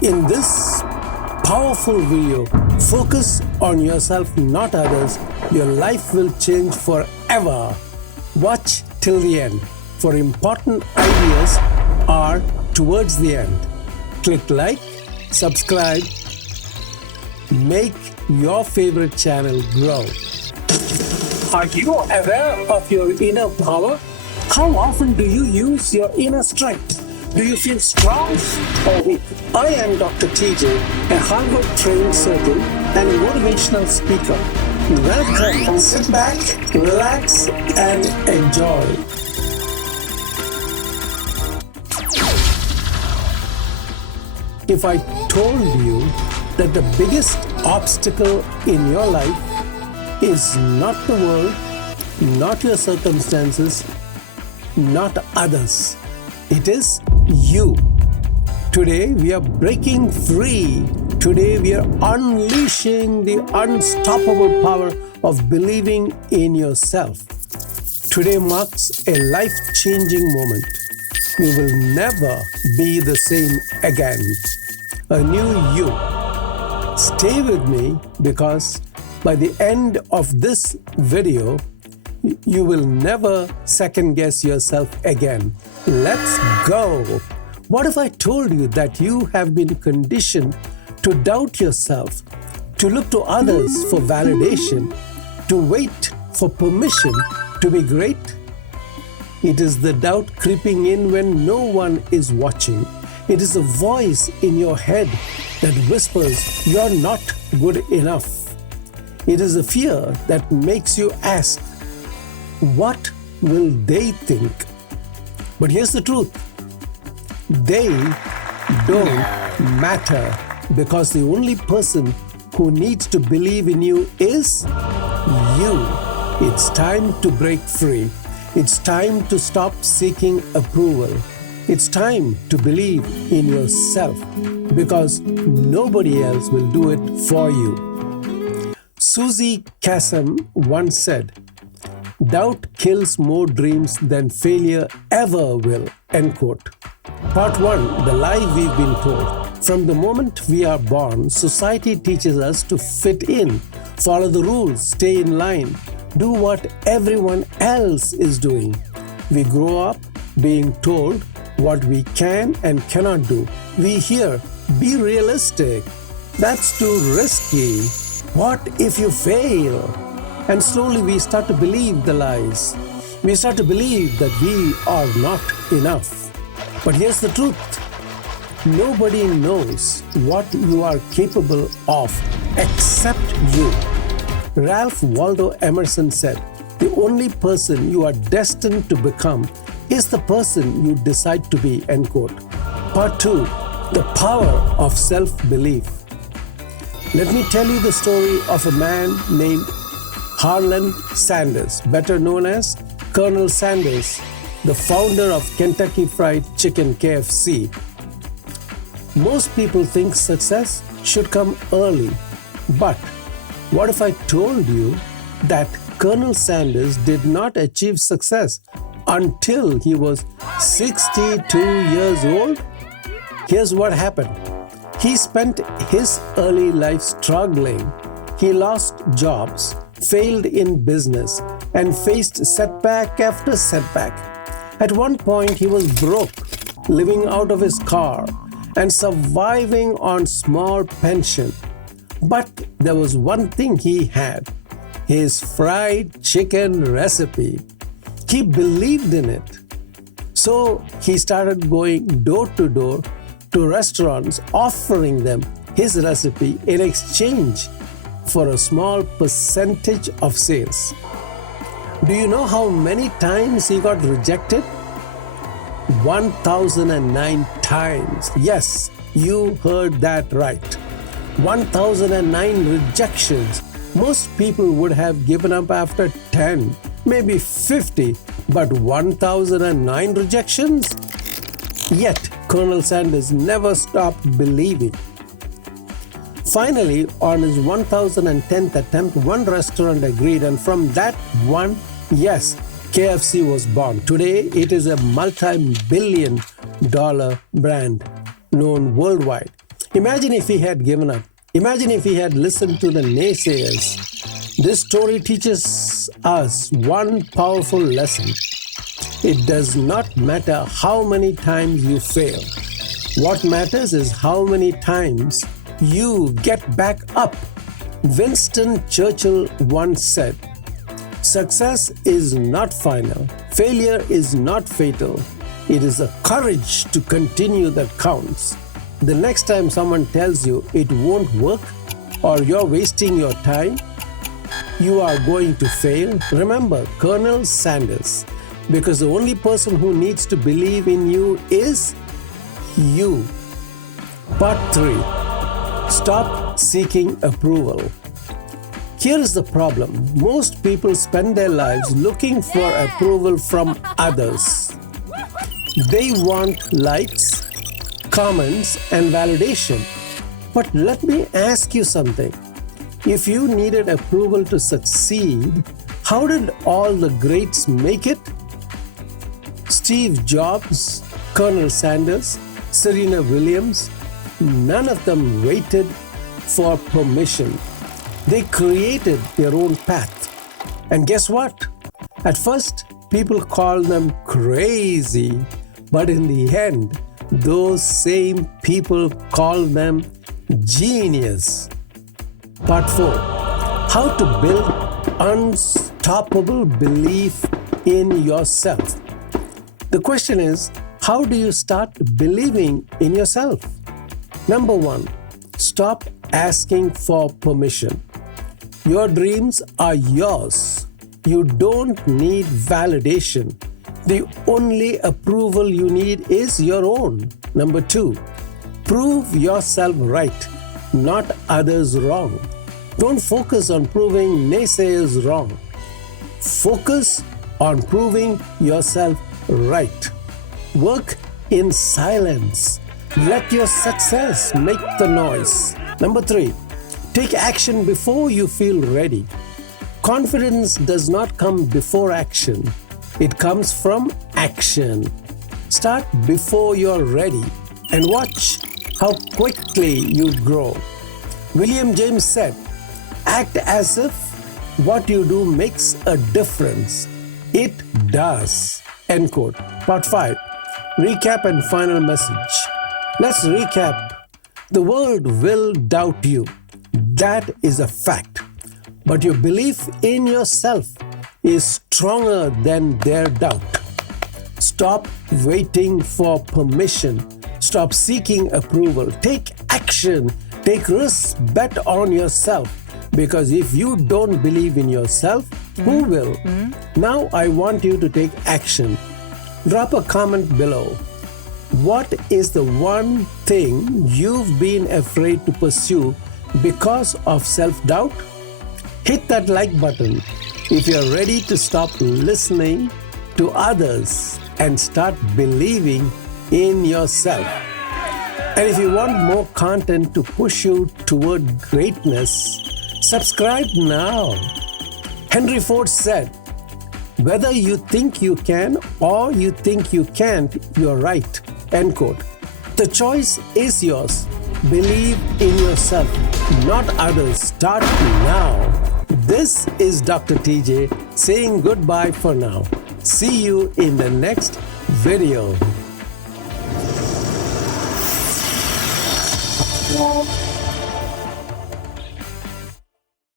In this powerful video, focus on yourself, not others. Your life will change forever. Watch till the end, for important ideas are towards the end. Click like, subscribe, make your favorite channel grow. Are you aware of your inner power? How often do you use your inner strength? Do you feel strong or weak? I am Dr. TJ, a Harvard-trained surgeon and a motivational speaker. Welcome. Sit back, relax, and enjoy. If I told you that the biggest obstacle in your life is not the world, not your circumstances, not others, it is you. Today we are breaking free. Today we are unleashing the unstoppable power of believing in yourself. Today marks a life-changing moment. You will never be the same again. A new you. Stay with me because by the end of this video, you will never second guess yourself again. Let's go. What if I told you that you have been conditioned to doubt yourself, to look to others for validation, to wait for permission to be great? It is the doubt creeping in when no one is watching. It is a voice in your head that whispers, "You're not good enough." It is a fear that makes you ask, "What will they think?" But here's the truth. They don't matter, because the only person who needs to believe in you is you. It's time to break free. It's time to stop seeking approval. It's time to believe in yourself, because nobody else will do it for you. Susie Kassem once said, "Doubt kills more dreams than failure ever will." End quote. Part 1, the lie we've been told. From the moment we are born, society teaches us to fit in, follow the rules, stay in line, do what everyone else is doing. We grow up being told what we can and cannot do. We hear, "Be realistic. That's too risky. What if you fail?" And slowly we start to believe the lies. We start to believe that we are not enough. But here's the truth. Nobody knows what you are capable of except you. Ralph Waldo Emerson said, "The only person you are destined to become is the person you decide to be." End quote. Part 2, the power of self-belief. Let me tell you the story of a man named Harland Sanders, better known as Colonel Sanders, the founder of Kentucky Fried Chicken, KFC. Most people think success should come early. But what if I told you that Colonel Sanders did not achieve success until he was 62 years old? Here's what happened. He spent his early life struggling. He lost jobs, failed in business, and faced setback after setback. At one point, he was broke, living out of his car and surviving on small pension. But there was one thing he had: his fried chicken recipe. He believed in it. So he started going door to door to restaurants, offering them his recipe in exchange for a small percentage of sales. Do you know how many times he got rejected? 1,009 times. Yes, you heard that right. 1,009 rejections. Most people would have given up after 10, maybe 50, but 1,009 rejections? Yet, Colonel Sanders never stopped believing. Finally, on his 1010th attempt, one restaurant agreed, and from that one, yes, KFC was born. Today, it is a multi-billion-dollar brand known worldwide. Imagine if he had given up. Imagine if he had listened to the naysayers. This story teaches us one powerful lesson. It does not matter how many times you fail. What matters is how many times you get back up. Winston Churchill once said, "Success is not final. Failure is not fatal. It is the courage to continue that counts." The next time someone tells you it won't work or you're wasting your time, you are going to fail, remember Colonel Sanders, because the only person who needs to believe in you is you. Part 3. Stop seeking approval. Here is the problem. Most people spend their lives looking for approval from others. They want likes, comments, and validation. But let me ask you something. If you needed approval to succeed, how did all the greats make it? Steve Jobs, Colonel Sanders, Serena Williams, none of them waited for permission. They created their own path. And guess what? At first, people called them crazy, but in the end, those same people called them genius. Part 4. How to build unstoppable belief in yourself. The question is, how do you start believing in yourself? Number 1, stop asking for permission. Your dreams are yours. You don't need validation. The only approval you need is your own. Number 2, prove yourself right, not others wrong. Don't focus on proving naysayers wrong. Focus on proving yourself right. Work in silence. Let your success make the noise. Number 3, take action before you feel ready. Confidence does not come before action. It comes from action. Start before you're ready and watch how quickly you grow. William James said, "Act as if what you do makes a difference." It does. End quote. Part 5. Recap and final message. Let's recap. The world will doubt you. That is a fact. But your belief in yourself is stronger than their doubt. Stop waiting for permission. Stop seeking approval. Take action. Take risks. Bet on yourself. Because if you don't believe in yourself, who will? Now I want you to take action. Drop a comment below. What is the one thing you've been afraid to pursue because of self-doubt? Hit that like button if you're ready to stop listening to others and start believing in yourself. And if you want more content to push you toward greatness, subscribe now. Henry Ford said, "Whether you think you can or you think you can't, you're right." End quote. The choice is yours. Believe in yourself, not others. Start now. This is Dr. TJ saying goodbye for now. See you in the next video.